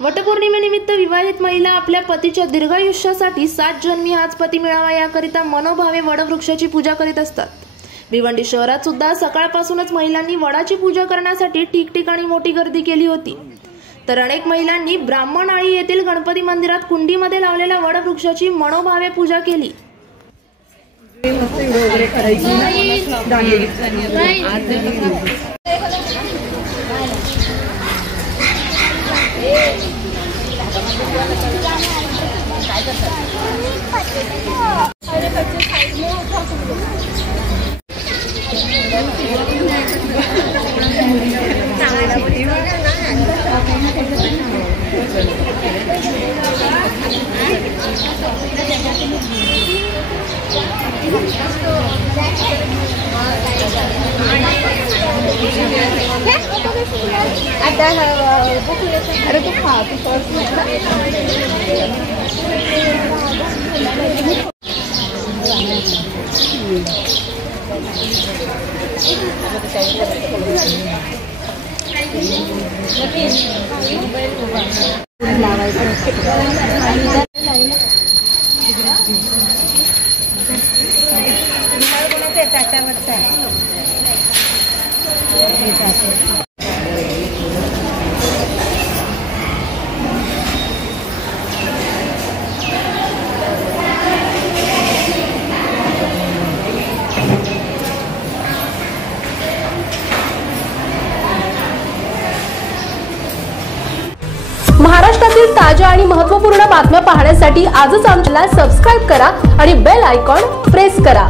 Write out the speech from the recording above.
वटपौर्णिमेनिमित्त विवाहित महिला आपल्या पतीच्या दीर्घायुष्यासाठी 7 जन्मी हाच पती मिळावा याकरिता मनोभावे वडवृक्षाची पूजा करीत असतात। भिवंडी शहरात सुद्धा सकाळपासूनच महिलांनी वडाची पूजा करण्यासाठी ठिकठिकाणी मोठी गर्दी केली होती। तर अनेक महिलांनी ब्राह्मणआळी येथील गणपती मंदिरात कुंडीमध्ये लावलेल्या वडवृक्षाची मनोभावे पूजा केली। अरे तू खा महाराष्ट्रातील ताज्या आणि महत्त्वपूर्ण बातम्या पाहण्यासाठी आजच आमच्याला सबस्क्राइब करा आणि बेल आयकॉन प्रेस करा।